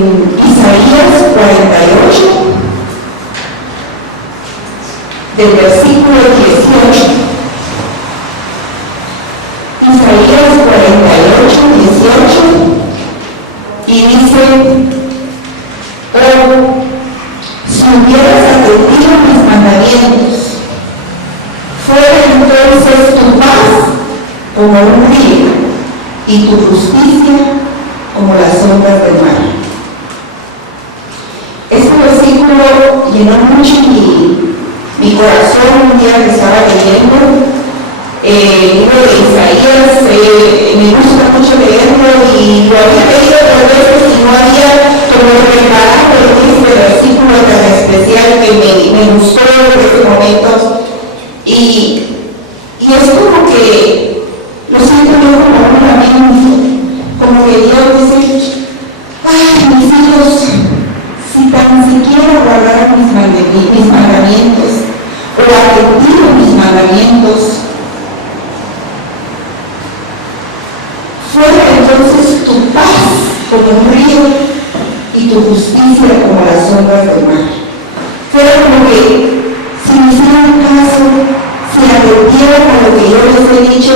Isaías 48, del versículo 18. Isaías 48, 18, y dice: oh, si hubieras atendido mis mandamientos, fuera entonces tu paz como un río y tu justicia como las ondas del mar. Este versículo llenó mucho mi corazón un día que estaba leyendo el libro de Isaías. Me gusta mucho leerlo y lo había leído por veces y no había como preparado este versículo tan especial que me gustó en este momento. Y es como que lo siento yo como un amigo, como que Dios dice: ay, mis hijos, si tan siquiera guardaran mis mandamientos o atendieron mis mandamientos, fuera entonces tu paz como un río y tu justicia como las ondas del mar. Fuera como que si me hicieran caso, si atendieran a lo que yo les he dicho,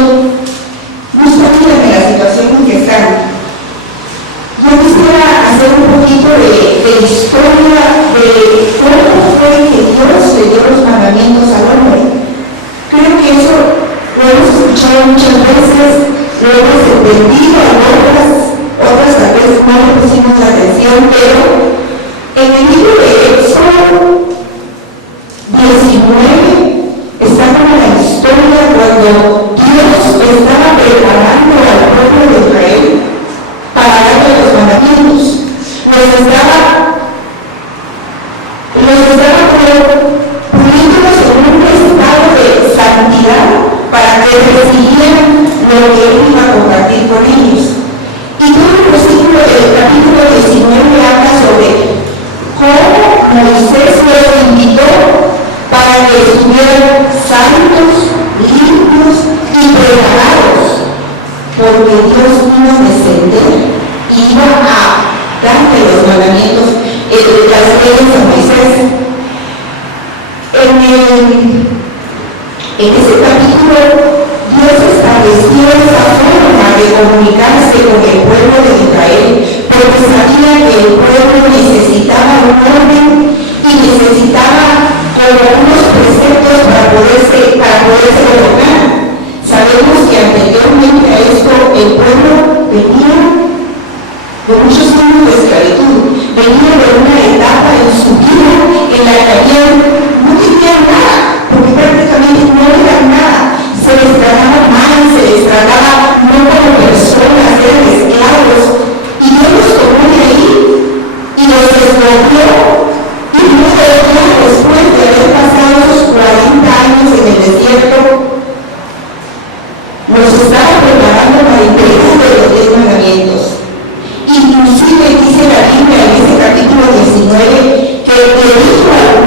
no estarían en la situación en que están. Yo quisiera hacer un poquito de historia de cómo fue que Dios le dio los mandamientos al hombre. Creo que eso lo hemos escuchado muchas veces, lo hemos entendido, otras tal vez no le pusimos atención, pero en el libro de Éxodo 19 está como la historia cuando Dios estaba preparando al pueblo de Israel para darle los mandamientos. Los estaba poniéndolos en un estado de santidad para que recibieran lo que Él iba a compartir con ellos. Y todo el versículo del capítulo 19 habla sobre cómo Moisés los invitó para que estuvieran santos, limpios y preparados, porque Dios iba a descender y iba a darle los mandamientos, las leyes a Moisés. En ese capítulo, Dios estableció esa forma de comunicarse con el pueblo de Israel, porque sabía que el pueblo necesitaba un orden y necesitaba como unos preceptos para poderse gobernar. Sabemos que anteriormente a esto el pueblo venía de muchos años de esclavitud, venía de una etapa en su vida en la que no tenían nada, porque prácticamente no eran nada. Se les trataba mal, se les trataba no como personas, eran esclavos, y Dios los tomó de ahí y los escogió, y luego después de haber pasado esos 40 años en el desierto, nos estaba preparando para entregarle los 10 mandamientos. Inclusive dice la Biblia en ese capítulo 19 que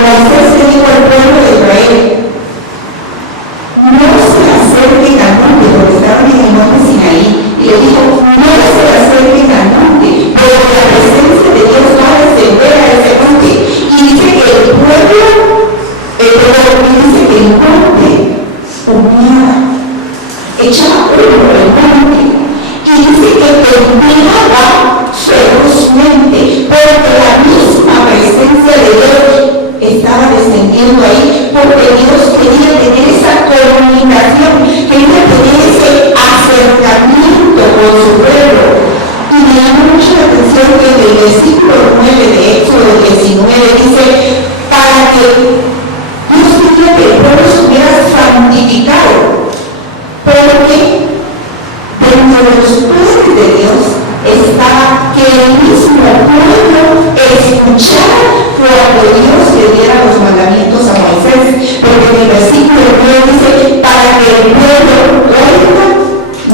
Moisés le dijo al pueblo de Israel: no se acerquen al monte, porque estaban en el monte Sinaí, y le dijo: no se acerquen al monte, porque la presencia de Dios va a descender a ese monte. Y dice que el pueblo, dice que el monte humeaba, echaba polvo por el monte, y dice que temblaba ferozmente, porque la misma presencia de Dios estaba descendiendo ahí, porque Dios quería tener esa comunicación, quería tener ese acercamiento con su pueblo. Y me llama mucho la atención que en el versículo 9 de Éxodo 19 dice: para que Dios quería que el pueblo estuviera santificado, porque dentro de los planes de Dios estaba que el mismo pueblo escuchara cuando Dios le diera los mandamientos a Moisés, porque en el versículo 9 dice: para que el pueblo oiga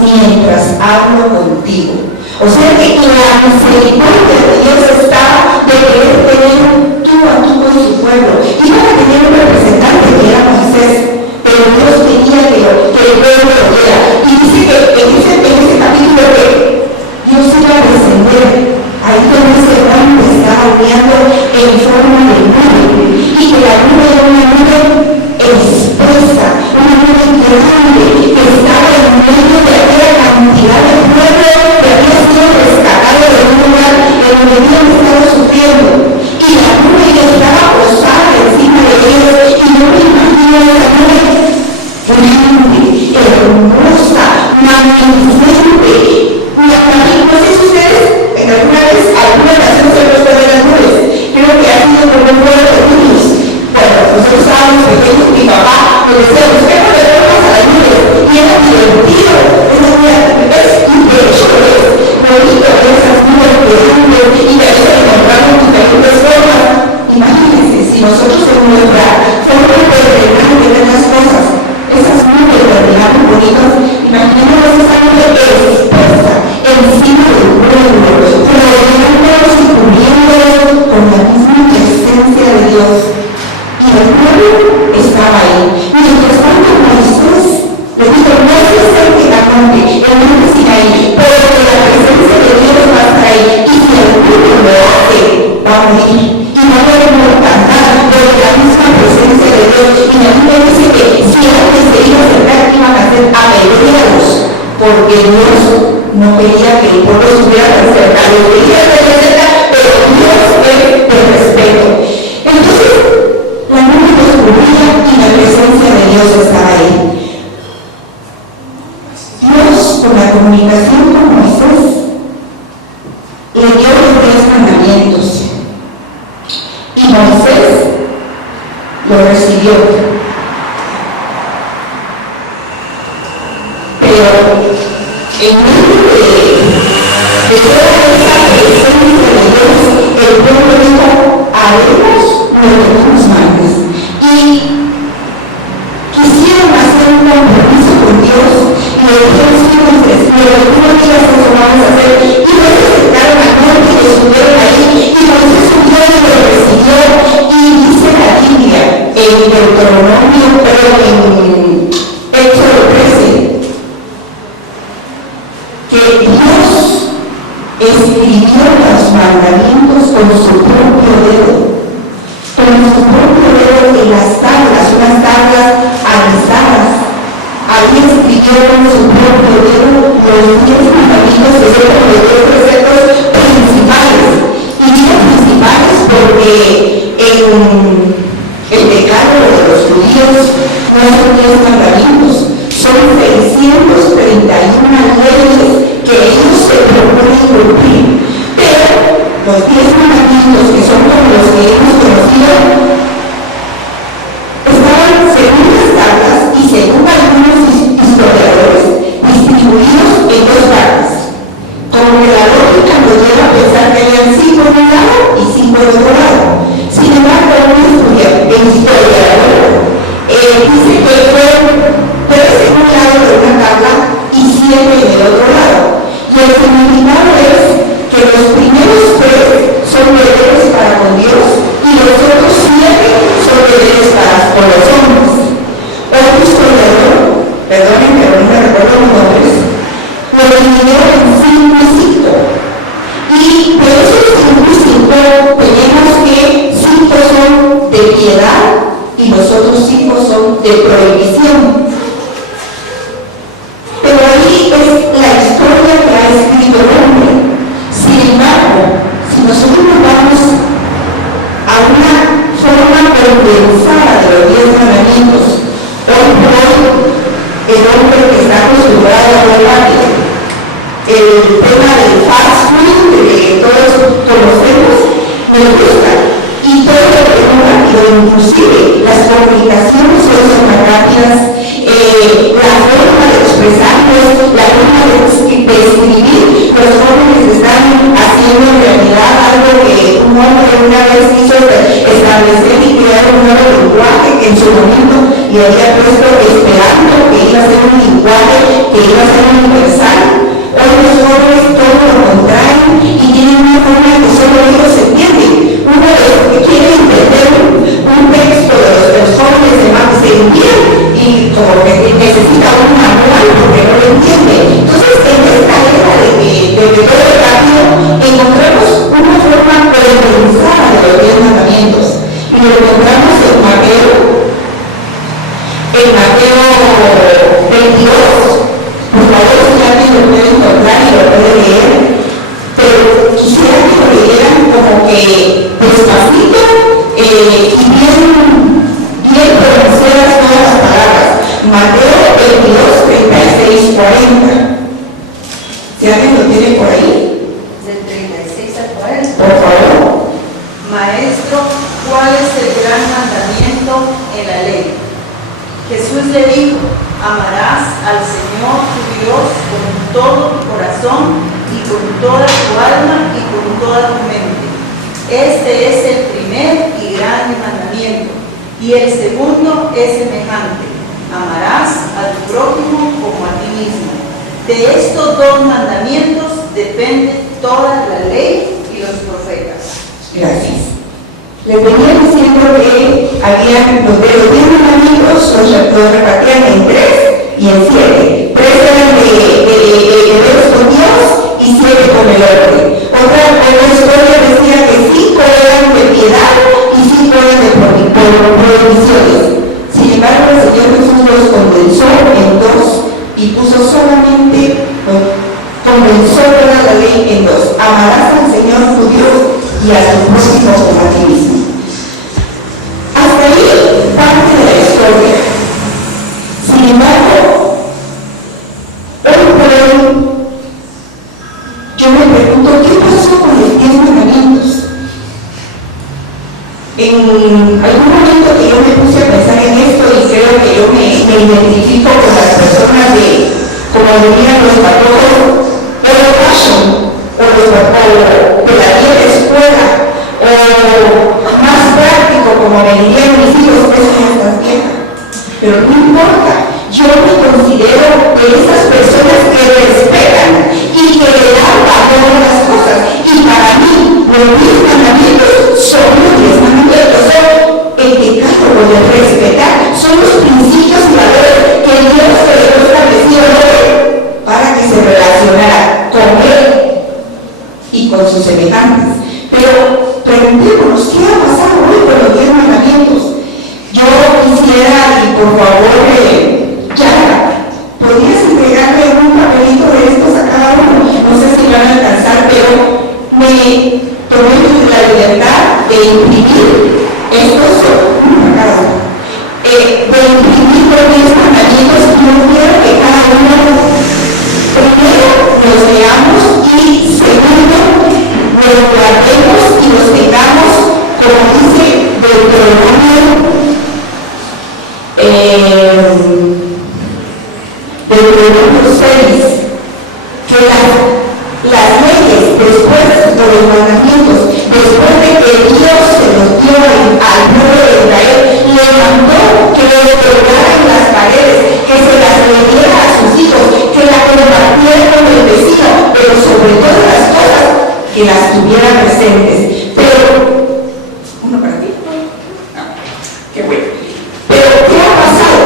mientras hablo contigo. O sea que la misericordia de Dios está de querer tener donde habían estado sufriendo, y la nube estaba posada encima de ellos, y yo me imagino esa nube grande, hermosa, magnificente. No sé si ustedes alguna ocasión se han puesto a ver las nubes. Creo que ha sido como un vuelo de niños. Bueno, nosotros estábamos pequeños, mi papá nos decía, usted no le vemos a las nubes, y era divertido. Y de hecho es bonito ver esas nubes grandes, y de eso encontramos diferentes formas. Imagínense, si nosotros en nuestra forma de ver las cosas, esas nubes terminaron bonitas, imaginemos esa nube expuesta encima del pueblo, rodeándolos y cubriéndolos con la misma presencia de Dios. Y el pueblo estaba ahí. Mientras tanto, Moisés le dijo, no se acerquen al monte, el monte Sinaí, porque la presencia de Dios va a estar ahí. Y si el pueblo lo hace, va a morir. Y no podemos cantar por la misma presencia de Dios. Y la Biblia dice que si antes se iba a acercar, iban a ser apedreados, porque Dios no quería que el pueblo estuviera tan cerca, lo quería estar cerca, pero Dios es de respeto. Entonces, la nube los cubría y la presencia de Dios estaba ahí. Dios, con la comunicación con Moisés, le dio los 10 mandamientos. Y Moisés lo recibió. Pero en medio de toda esa presencia de Dios, el pueblo dijo, haremos lo que tú nos mandes. Y quisieron hacer un compromiso con Dios, y le dijeron, sí, Moisés, pero tú no digas eso, vamos a hacer. Y no se acercaron al monte y lo subieron ahí, y Moisés subió y lo recibió. Y dice la Biblia, en Deuteronomio, pero en Éxodo 13, que Dios escribió los mandamientos con su propio dedo, en las tablas, unas tablas alisadas. Ahí escribió con su propio dedo los 10 mandamientos, que son los 10 preceptos principales. Y digo principales porque el decálogo de los judíos no son 10 mandamientos, son 631 leyes que ellos se proponen cumplir. Pero los 10 mandamientos, que son como los que hemos conocido, estaban según las tablas y según algunos historiadores distribuidos en 2 partes. Como que la lógica nos lleva a pensar que habían 5 de un lado y 5 de otro lado. Sin embargo, un historiador dice que fueron 3 en un lado de una tabla y 7 en el otro lado. Y el significado es que los primeros 3 son deberes para con Dios y los otros 7 son deberes para con los hombres. Otro historiador, perdonen, pero no me recuerdo los nombres, lo dividió en 5 y 5. Y de esos 5 y 5 tenemos que 5 son de piedad y los otros 5 son de prohibición. Pero ahí es la historia que ha escrito el hombre. Sin embargo, si nosotros nos vamos a una forma condensada de los 10 mandamientos, hoy por hoy el hombre que está acostumbrado a ver rápido, el tema del fast food que todos conocemos, nos gusta. Y todo lo que es muy rápido, inclusive las comunicaciones son más rápidas, la forma de expresarnos, la forma de escribir. Los jóvenes están haciendo en realidad algo que un hombre una vez quiso establecer y crear un nuevo lenguaje que en su momento le había puesto esperando que iba a ser un lenguaje que iba a ser universal. Hoy los jóvenes todo lo contrario y tienen una forma que solo ellos entienden. Uno de los que quiere entender un texto de los jóvenes se envían y como que necesita un manual porque no lo entiende. Entonces, en esta era de que todo es rápido, encontramos una forma condensada de los 10 mandamientos. Y lo encontramos en Mateo 22. Por favor, si alguien lo puede encontrar y lo puede leer, pero quisiera que lo leyera despacito y bien pronunciadas todas las palabras. Mateo 22, 36, 40. Si alguien lo tiene por ahí. Del 36 al 40. Por favor. Maestro, ¿cuál es el gran mandamiento en la ley? Jesús le dijo: amarás al Señor tu Dios con todo tu corazón y con toda tu alma y con toda tu mente. Este es el primer y grande mandamiento. Y el segundo es semejante: amarás a tu prójimo como a ti mismo. De estos dos mandamientos depende toda la ley y los profetas. Gracias. Les venía diciendo que habían los 10 mandamientos, los repartían en 3 y en 7. 3 eran de deberes con Dios y 7 con el hombre. Otra historia decía que 5 eran de piedad y 5 eran de prohibiciones. Sin embargo, el Señor Jesús los condensó en 2 y puso solamente, condensó toda la ley en 2. Amarás al Señor tu Dios y a tu prójimo como a ti mismo. Hasta ahí parte de la historia. Sin embargo, hoy por hoy, yo me pregunto, ¿qué pasó con los 10 mandamientos? En algún momento que yo me puse a pensar en esto y creo que yo me identifico con las personas como dirían los patojos, old fashion, o de la vieja escuela, o más práctico, como me dirían mis hijos, que son estas viejas. Pero no importa, yo me considero de esas personas que respetan y que le dan valor a las cosas. Y para mí, los 10 mandamientos son los 10 mandamientos, son el decálogo de respetar, son los principios y valores que Dios se dejó establecido para que se relacionara con Él y con sus semejantes. Pero preguntémonos, ¿qué ha pasado hoy con los 10 mandamientos? Yo quisiera, y por favor, Yara, ¿podrías entregarle un papelito de estos a cada uno? No sé si van a alcanzar, pero me tomé la libertad de imprimir estos a cada uno. De imprimir los 10 mandamientos, yo quiero que cada uno primero los leamos y segundo los guardemos y los tengamos, como dice Deuteronomio 6, que las leyes después de los mandamientos, después de que Dios se los dio al pueblo de Israel, le mandó que los colgara en las paredes, que se las leyera a sus hijos, que la compartiera con el vecino, pero sobre todas las cosas, que las tuviera presentes. Pero, uno para ti. No, qué bueno. Pero, ¿qué ha pasado?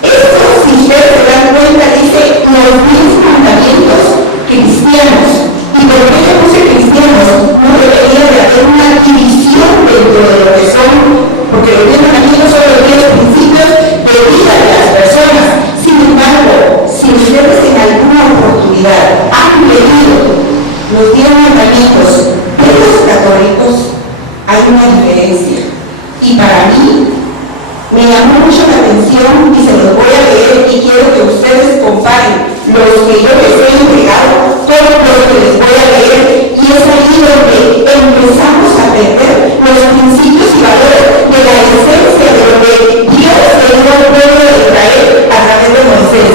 Esto, si ustedes se dan cuenta, dice los 10 mandamientos cristianos. ¿Y por qué yo puse cristianos? No debería de haber una división dentro de lo que son, porque los 10 mandamientos son los 10 principios de vida de las personas. Sin embargo, si ustedes en alguna oportunidad han leído los 10 mandamientos de los católicos, hay una diferencia. Y para mí, me llamó mucho la atención y se los voy a leer y quiero que ustedes comparen los que yo les he entregado con los que les voy a leer, y es ahí donde empezamos a aprender los principios y valores de la esencia de lo que Dios le dio al pueblo de Israel a través de Moisés.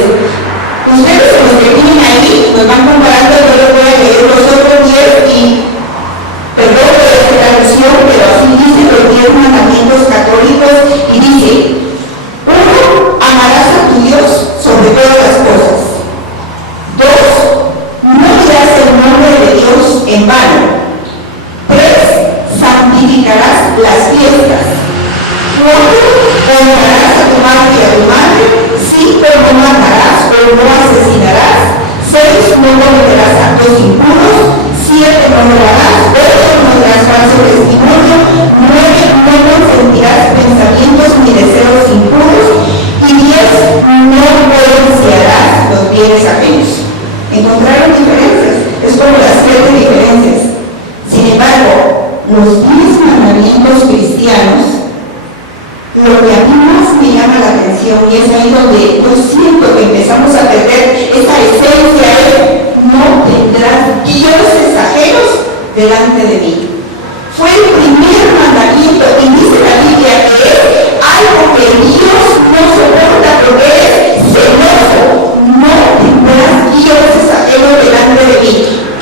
Ustedes, los que vienen ahí, nos van comparando, yo les voy a leer los otros 10 y perdón por esta traducción, pero así dicen los 10 mandamientos católicos y dice: 1. Amarás a tu Dios sobre todas las cosas. 2. No dirás el nombre de Dios en vano. 3. Santificarás las fiestas. 4. Honrarás a tu padre y a tu madre. 5. No matarás o no asesinarás. 6. No cometerás actos impuros. 7. No robarás. 8. No darás falso testimonio. 9. No consentirás pensamientos ni deseos impuros. Y 10. No codiciarás los bienes ajenos. ¿Encontraron diferencias? Es como las 7 diferencias. Sin embargo, los 10 mandamientos cristianos, lo que a mí más me llama la atención, y es ahí donde yo siento que empezamos a perder esa esencia, es: no tendrás dioses ajenos delante de mí. Fue el primer mandamiento, y dice la Biblia que es algo que Dios no soporta porque es celoso. No tendrás dioses ajenos delante de mí.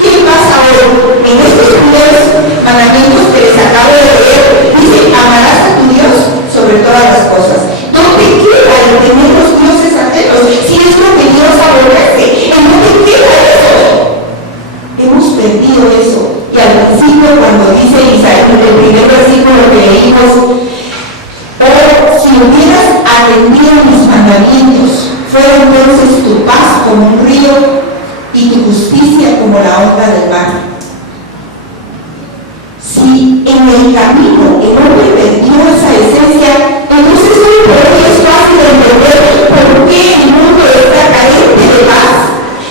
¿Qué pasa hoy? En estos primeros mandamientos que les acabo de leer, dice: amarás a tu Dios sobre todas las cosas. ¿Dónde queda el tener los dioses ajenos? Si es lo que Dios aborrece, ¿en dónde queda eso? Hemos perdido eso. Y al principio, cuando dice Isaías, en el primer versículo que leímos: oh, si hubieras atendido mis mandamientos, fuera entonces tu paz como un río y tu justicia como la onda del mar. Si en el camino el hombre perdió esa esencia, entonces hoy por hoy es fácil entender por qué el mundo está carente de paz,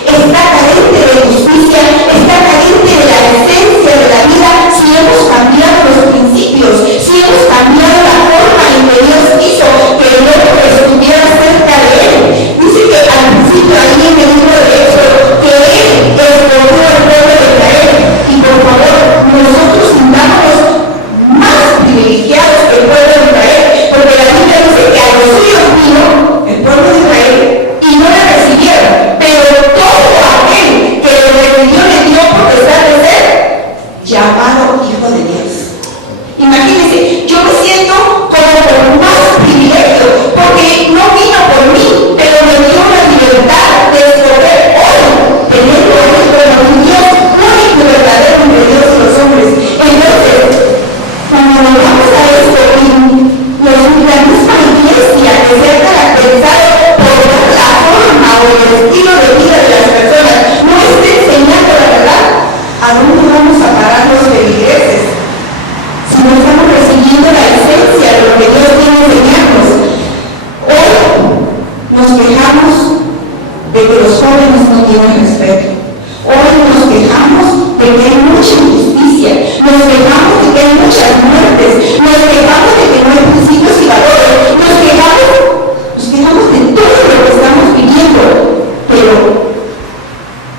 está carente de justicia, está carente de la esencia de la vida. Si hemos cambiado los principios, si hemos cambiado la forma en que Dios quiso que el hombre estuviera cerca de él. Dice que al principio ahí en el libro de Éxodo que él escogió al pueblo de Israel, y por favor nosotros sintámonos más privilegiados que el pueblo de Israel, porque la Biblia dice que a los suyos vino el pueblo de Israel y no le recibieron, pero todo aquel que le recibió le dio potestad de ser llamado hijo de Dios. Imagínense, yo me siento como con más privilegio, porque no vino por mí, pero me dio la libertad de escoger hoy tenerlo a él como un Dios único y verdadero entre Dios y los hombres. Entonces, cuando nos vamos a esto, la misma iglesia que se ha caracterizado por la forma o el estilo de vida de las personas no está enseñando la verdad, ¿a dónde vamos a parar los feligreses? Si no estamos recibiendo la esencia de lo que Dios quiere enseñarnos. Hoy nos quejamos de que los jóvenes no tienen respeto. Hoy nos quejamos de que hay mucha injusticia. Nos quejamos de que hay muchas muertes. Nos quejamos de que no hay principios y valores. Nos quejamos de todo lo que estamos viviendo. Pero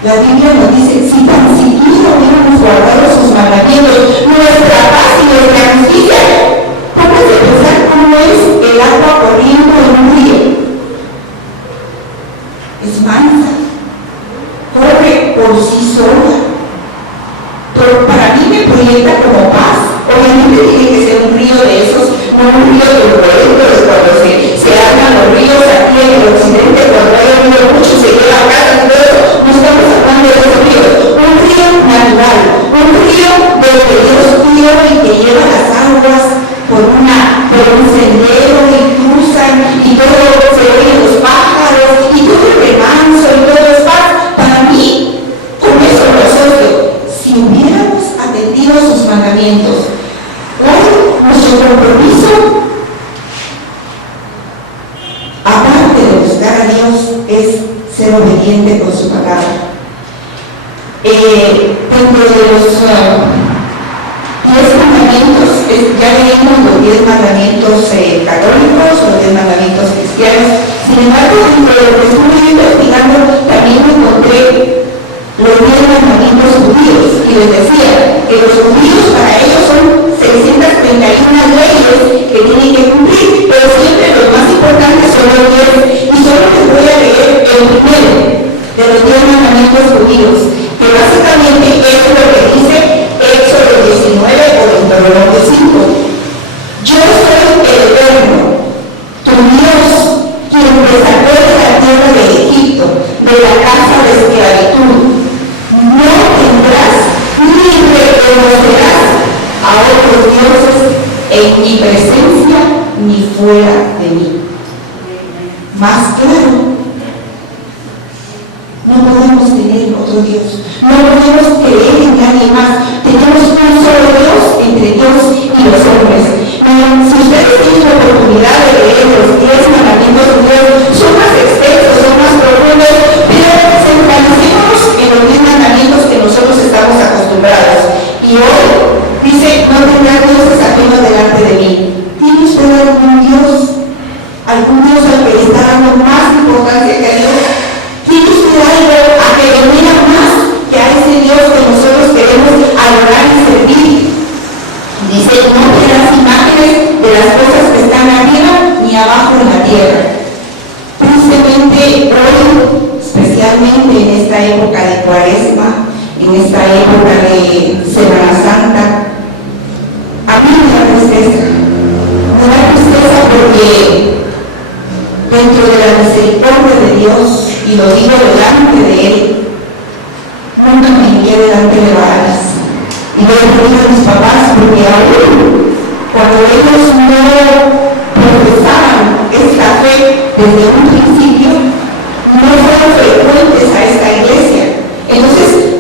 la Biblia nos dice: si tan siquiera hubiéramos guardado sus mandamientos, nuestra paz y nuestra justicia. Pónganse a pensar cómo es el agua corriendo en un río. Es mansa, corre por sí sola. Pero para mí me proyecta como paz. Obviamente tiene que ser un río de esos, no un río turbulento, de cuando se arman los ríos aquí en el occidente, cuando hay un río mucho, se lleva a casa y todo eso. No estamos hablando de esos ríos. Un río natural, un río donde Dios dio y que lleva las aguas por un sendero y cruzan y todo se oyen los pájaros y todo es remanso y todo es paz. Para mí, con eso lo asocio. Si hubiéramos atendido sus mandamientos, hoy nuestro compromiso, aparte de buscar a Dios, es ser obediente con su palabra. Dentro de los 10 mandamientos, ya leímos los 10 mandamientos católicos, los 10 mandamientos cristianos. Sin embargo, dentro de lo que estuve investigando, también encontré los 10 mandamientos judíos, y les decía que los judíos, para ellos son 631 leyes que tienen que cumplir, pero siempre los más importantes son los 10, y solo les voy a leer el primero de los 10 mandamientos judíos, que básicamente es lo que dice Éxodo 19 o Deuteronomio 5. Yo soy el Eterno, tu Dios, quien te sacó de la tierra de Egipto, de la casa de esclavitud. No tendrás ni reconocerás a otros dioses en mi presencia ni fuera de mí. Más claro, no podemos tener otro Dios, no podemos creer en nadie más. Tenemos un solo Dios entre Dios y los hombres. Si ustedes tienen la oportunidad de leer los 10 mandamientos de Dios, son más extensos, son más profundos, pero centralicémonos en los 10 mandamientos que nosotros estamos acostumbrados. Y hoy dice: no Dios y lo digo delante de Él, nunca me hinqué delante de Baales. Y voy a pedir a mis papás porque aún cuando ellos no profesaban esta fe desde un principio, no fueron frecuentes a esta iglesia. Entonces,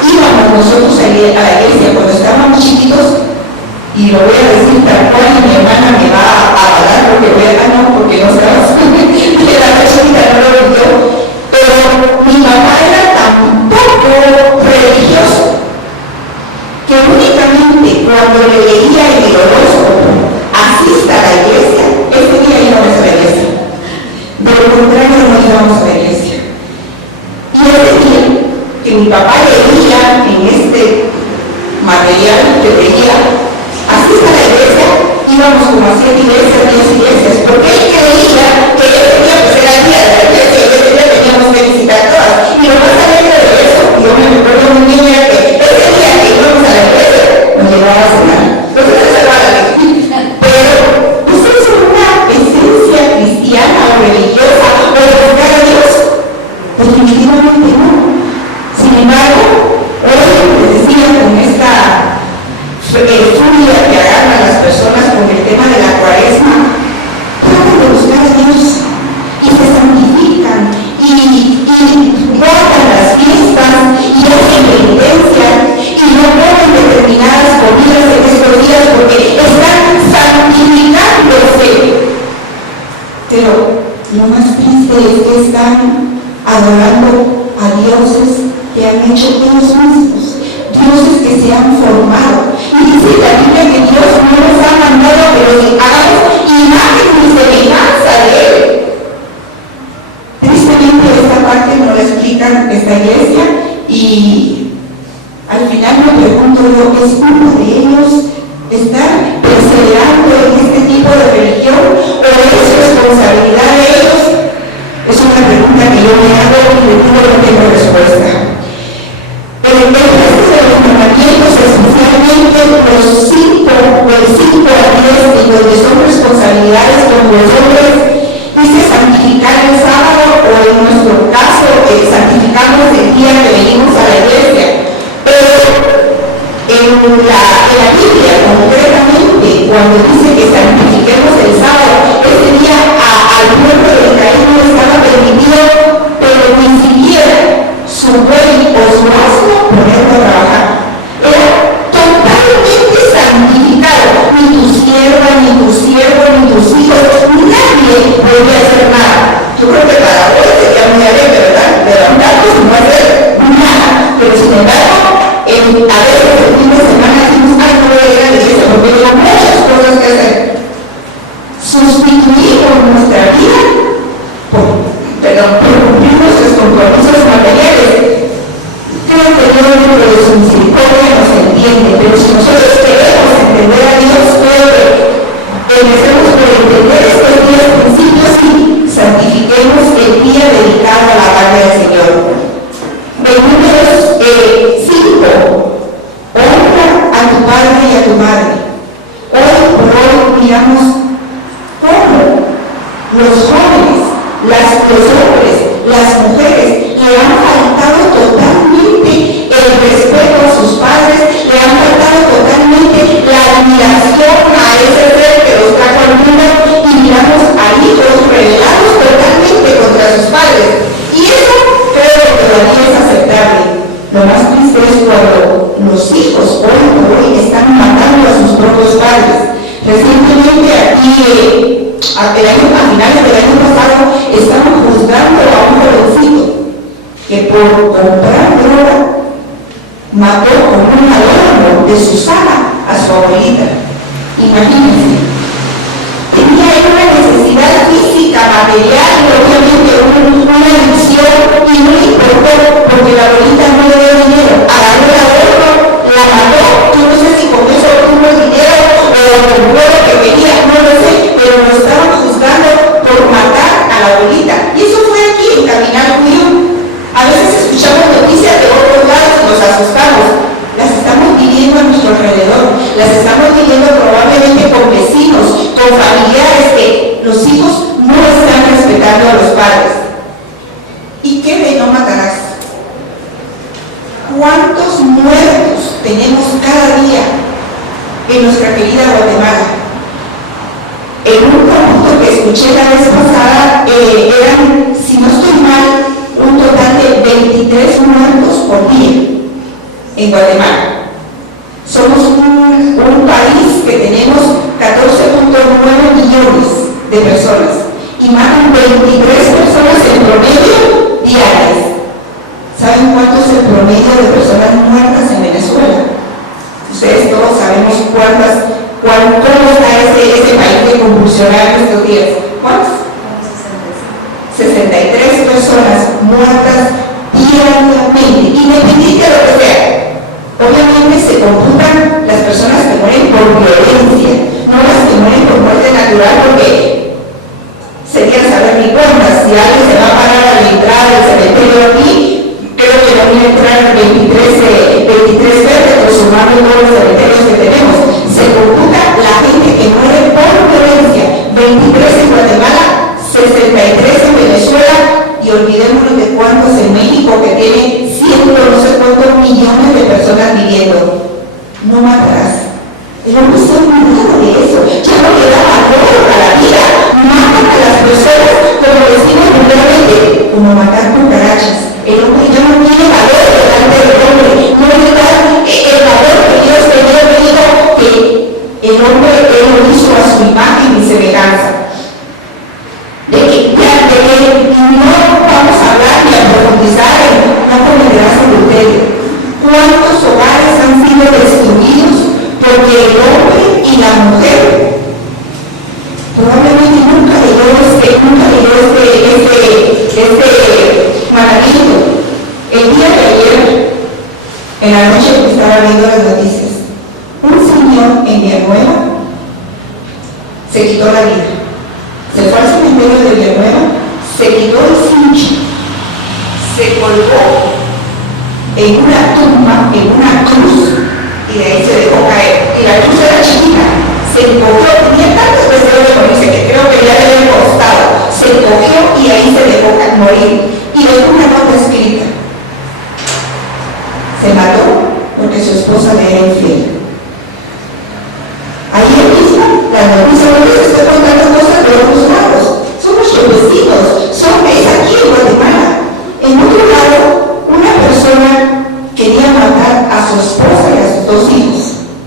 íbamos nosotros a la iglesia cuando estábamos chiquitos, y lo voy a decir tal cual, y mi hermana me va a avalar porque voy a no, porque no estaba de la chiquita, no lo vio, pero mi mamá era tan poco religioso que únicamente cuando le leía en el horóscopo asista a la iglesia, ese día íbamos a la iglesia. De lo contrario no íbamos a la iglesia. Y ese día que mi papá leía en este material que leía, asista a la iglesia, íbamos como a 7 iglesias, 10 iglesias, porque él creía que ese día pues era el día de la iglesia y ese día teníamos que visitar todas. Y lo más alegre de eso, yo me recuerdo muy bien, era que ese día que íbamos a la iglesia, nos llevaba a cenar. Nosotros se van a la iglesia. Pero, ¿pues es una esencia cristiana o religiosa o de buscar a Dios? Definitivamente no. Sin embargo, hoy les decía con esta furia que agarra a las personas con el tema de la cuaresma, tratan de buscar a Dios y se santifican y guardan las fiestas y hacen penitencia y no comen determinadas comidas en estos días porque están santificándose. Pero lo más triste es que están adorando a dioses que han hecho ellos mismos, dioses que se han formado. Y dice la Biblia que Dios no nos ha mandado que los hagamos imagen ni semejanza de Él. Tristemente esta parte no la explican esta iglesia y al final me pregunto yo, ¿es culpa de ellos estar perseverando en este tipo de religión o es responsabilidad de ellos? Es una pregunta que yo me hago y de todo no tengo respuesta. El resto de los mandamientos, especialmente los 5, del 5 al 10, en donde son responsabilidades como los hombres, dice santificar el sábado o en nuestro caso santificamos el día que venimos a la iglesia. Pero en la Biblia concretamente, cuando dice que santifiquemos el sábado, ese día al pueblo de Israel no estaba permitido, pero ni siquiera su buey o su asno ponerlo a trabajar. Era totalmente santificado. Ni tu sierva, ni tu siervo, ni tus hijos, nadie podía hacer nada. Yo creo que para hoy sería muy alegre, ¿verdad? Levantarnos y no hacer nada. Pero sin embargo, a veces el fin de semana decimos, ay, no voy a ir a la iglesia porque tengo muchas cosas que hacer. Sustituimos nuestra vida por cumplir nuestros compromisos materiales. Creo que Dios dentro de su misericordia nos entiende, pero si nosotros queremos entender a Dios, creo que empecemos por entender estos 10 principios y santifiquemos el día dedicado a la palabra del Señor. En Números 5, honra a tu padre y a tu madre. Hoy por hoy miramos cómo los jóvenes, los hombres, las mujeres le han faltado totalmente el respeto a sus padres, le han faltado totalmente la admiración a ese ser que los trajo al mundo y miramos a hijos rebelados totalmente contra sus padres. Y eso creo que todavía es aceptable. Lo más triste es cuando los hijos hoy por hoy están matando a sus propios padres. Recientemente aquí a finales del año pasado estaban juzgando a un jovencito que por comprar droga mató con un adorno de su sala a su abuelita. Imagínense, tenía una necesidad física, material y obviamente una adicción y no le importó porque la abuelita no le dio dinero, agarró el adorno, la mató. Yo no sé si con eso obtuvo dinero o compró lo que quería, no lo sé, pero lo estaban juzgando por matar a la abuelita. Y eso fue aquí en Caminar Judío. A veces escuchamos noticias de otros lados y nos asustamos. Las estamos viviendo a nuestro alrededor, las estamos viviendo probablemente con vecinos, con familiares que los hijos no están respetando a los padres. nuestra querida Guatemala. En un cómputo que escuché la vez pasada, eran, si no estoy mal, un total de 23 muertos por día en Guatemala. Somos un país que tenemos 14.9 millones de personas y matan 23 personas en promedio diarias. ¿Saben cuánto es el promedio de personas muertas en Venezuela? Ustedes todos sabemos cómo está ese país de convulsionar estos días. ¿Cuántos? 63 personas muertas diariamente, independiente de lo que sea. Obviamente se computan las personas que mueren por violencia, no las que mueren por muerte natural, porque sería saber ni cuántas. Si alguien se va a parar a la entrada del cementerio aquí, creo que no voy a entrar 23 féretros sumando todos los cementerios que tenemos. Se computa la gente que muere por violencia, 23 en Guatemala, 63 en Venezuela, y olvidémonos de cuántos en México, que tiene no sé cuántos millones de personas viviendo. No matarás. El hombre se ha olvidado de eso. Ya no le da valor a la vida. Matan a las personas, como decimos vulgarmente, como matar cucarachas. El hombre ya no tiene valor delante del hombre. No le da el valor que Dios te dio, que el hombre él lo hizo a su imagen y semejanza. De que no vamos a hablar ni a profundizar en no cometerás adulterio. ¿Cuántos hogares han sido destruidos porque el hombre y la mujer probablemente nunca leyó este mandamiento? El día de ayer, en la noche que estaba viendo las noticias, un señor en Villanueva se quitó la vida. Se fue al cementerio de Villanueva, se quitó el cincho, se colgó en una tumba, en una cruz, y de ahí se dejó caer. Y la cruz era chiquita, se encogió, tenía tantos deseos de morirse que creo que ya le había costado. Se encogió y ahí se dejó morir. Y dejó una nota escrita. Se mató porque su esposa le era infiel. Ayer mismo, las noticias, no les estoy contando cosas de otros lados. Son nuestros vecinos, es aquí en Guatemala. En otro lado, una persona quería matar a su esposa y a sus 2 hijos.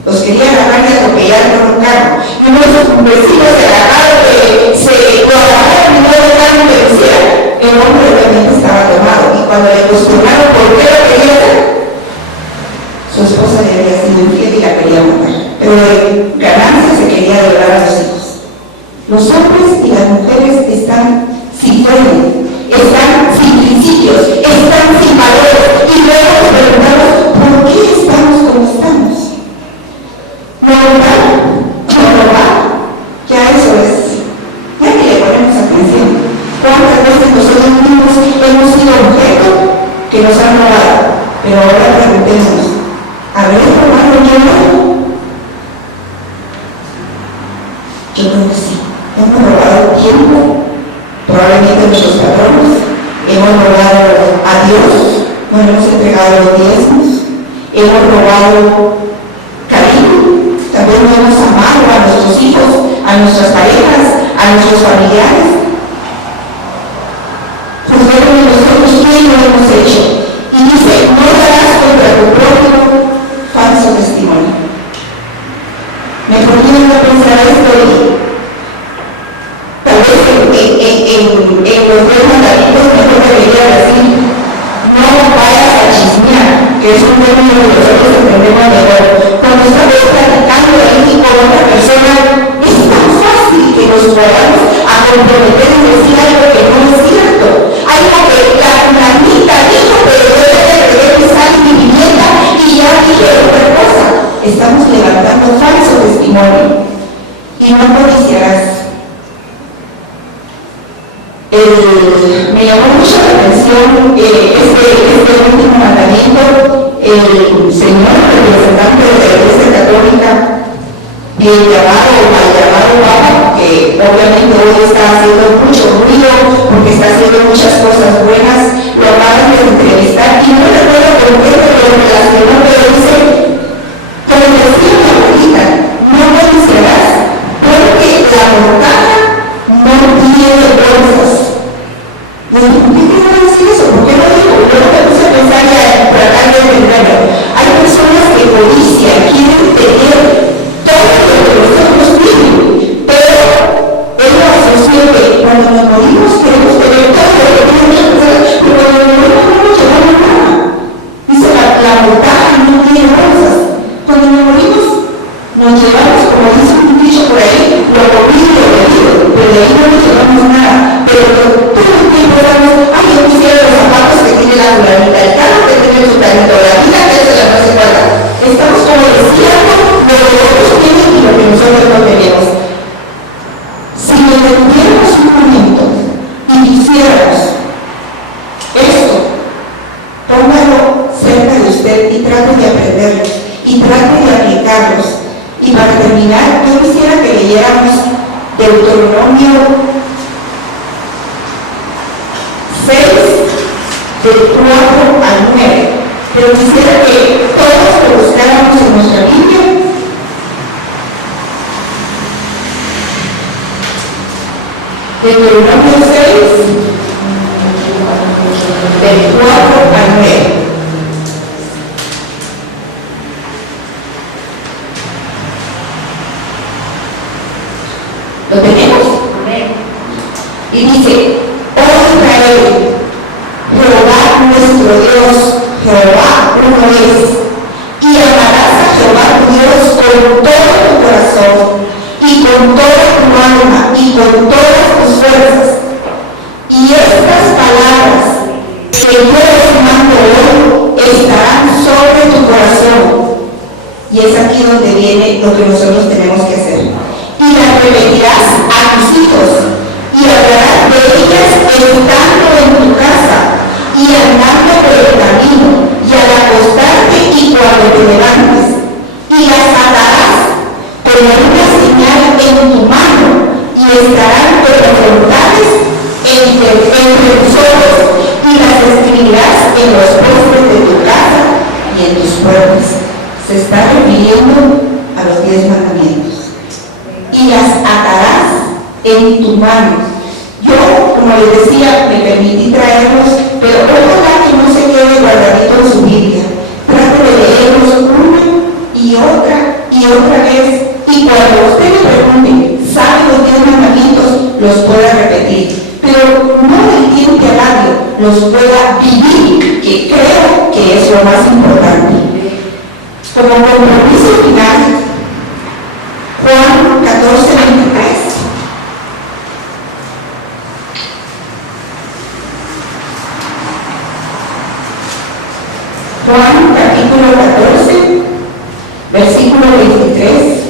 Los quería agarrar y atropellar con un carro. Y uno de sus vecinos se agarraron, lo agarraron y no dejaron que lo hiciera. El hombre realmente estaba tomado. Y cuando le cuestionaron por qué lo quería hacer, su esposa le había sido infiel y la quería matar. Pero de ganancia se quería llevar a los hijos. Los hombres y las mujeres están sin freno, están sin principios, están sin valores, y luego nos preguntamos ¿por qué estamos como estamos? ¿No va? Ya eso es, ya que le ponemos atención. ¿Cuántas veces nosotros mismos hemos sido objeto que nos han robado? Pero ahora preguntémonos, ¿habré robado yo no? Yo creo que sí. Hemos robado tiempo, probablemente nuestros patronos, hemos robado a Dios, no le hemos entregado los diezmos, hemos robado cariño, también no hemos amado a nuestros hijos, a nuestras parejas, a nuestros familiares. Juzguemos nosotros quién lo hemos hecho. Y dice, no darás contra tu prójimo falso testimonio. Me ponían a pensar esto y tal vez en los 2 mandamientos mejor debería decir, no vayas a chismear, que es un término que nosotros entendemos mejor. Cuando estamos platicando ahí con otra persona, es tan fácil que nos vayamos a comprometer y decir algo que no es cierto. Algo que la fulanita dijo, pero yo le agregué mi sal y mi pimienta y ya dije otra cosa. Estamos levantando falso testimonio. Y no codiciarás. Me llamó mucho la atención este último mandamiento. El señor representante de la Iglesia Católica, bien llamado o mal llamado Papa, que obviamente hoy está haciendo mucho ruido porque está haciendo muchas cosas buenas, lo acaban de entrevistar y no recuerdo por qué lo relacionó, pero dice, como decía mi abuelita, no llevamos, como dice un dicho por ahí, lo comido y lo bebido, pero de ahí no nos llevamos nada. Pero todo el tiempo estamos, ay, yo quisiera los zapatos que tiene la fulanita, el carro que tiene su talento, la vida que es de la no se cuenta. Estamos como deseando lo que otros tienen y lo que nosotros no tenemos. Si nos detuviéramos un momento y quisiéramos esto, póngalo cerca de usted y trate de aprenderlo y trate de aplicarlos. Y para terminar, yo quisiera que leyéramos Deuteronomio 6, del 4 al 9. Pero quisiera que todos lo buscáramos en nuestra Biblia. Deuteronomio 6, del 4 al 9. ¿Lo tenemos? Y dice, oh Israel, Jehová nuestro Dios, Jehová uno es, y amarás a Jehová tu Dios con todo tu corazón, y con toda tu alma, y con todas tus fuerzas. Y estas palabras que yo os mando hoy estarán sobre tu corazón. Y es aquí donde viene lo que nosotros tenemos que hacer. Y las repetirás a tus hijos, y hablarás de ellas estando en tu casa, y andando por el camino, y al acostarte y cuando te levantes. Y las atarás por una señal en tu mano, y estarán frontales entre tus ojos, y las escribirás en los postes de tu casa y en tus puertas. Se está refiriendo a los 10 mandamientos. Y las atarás en tu mano. Yo, como les decía, me permití traerlos, pero ojalá que no se quede guardadito en su Biblia. Trate de leerlos una y otra vez. Y cuando usted me pregunte, ¿sabe los 10 mandamientos? Los pueda repetir. Pero no del diente al labio, los pueda vivir, que creo que es lo más importante. Como compromiso final, Juan 14:23. Juan capítulo 14, versículo 23.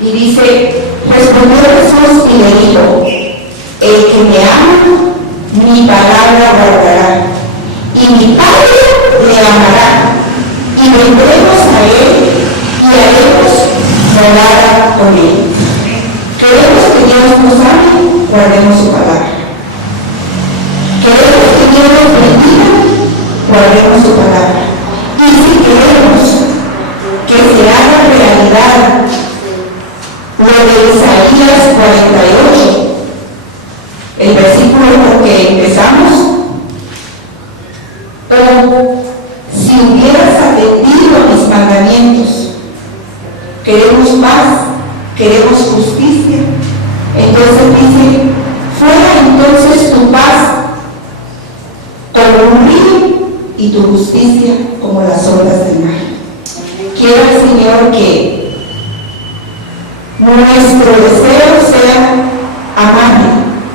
Y dice, respondió Jesús y le dijo, el que me ama, mi palabra guardará, y mi Padre le amará, y vendremos a él y haremos morada con él. Queremos que Dios nos ame, guardemos su palabra. Queremos que Dios nos bendiga, guardemos su palabra. Y si queremos que se haga realidad lo de Isaías 48, el versículo con que empezamos, si hubieras atendido a mis mandamientos, queremos paz, queremos justicia. Entonces dice, fuera entonces tu paz como un río y tu justicia como las olas del mar. Quiero, Señor, que nuestro deseo sea amarle,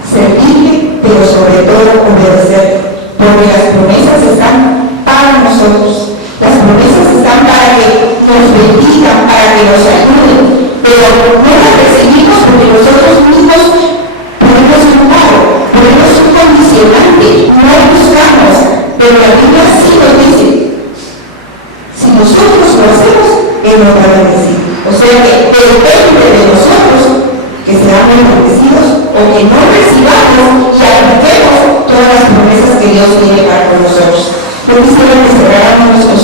servirle, pero sobre todo obedecerle, porque las promesas están para nosotros. Las promesas están para que nos bendigan, para que nos ayuden, pero no las recibimos porque nosotros mismos ponemos un paro, ponemos un condicionante, no buscamos, pero la Biblia sí nos dice, si nosotros lo hacemos, Él nos va a decir. O sea que depende de nosotros que seamos bendecidos o que no recibamos y apliquemos todas las promesas que Dios tiene para con nosotros. Yo quisiera que cerráramos nosotros.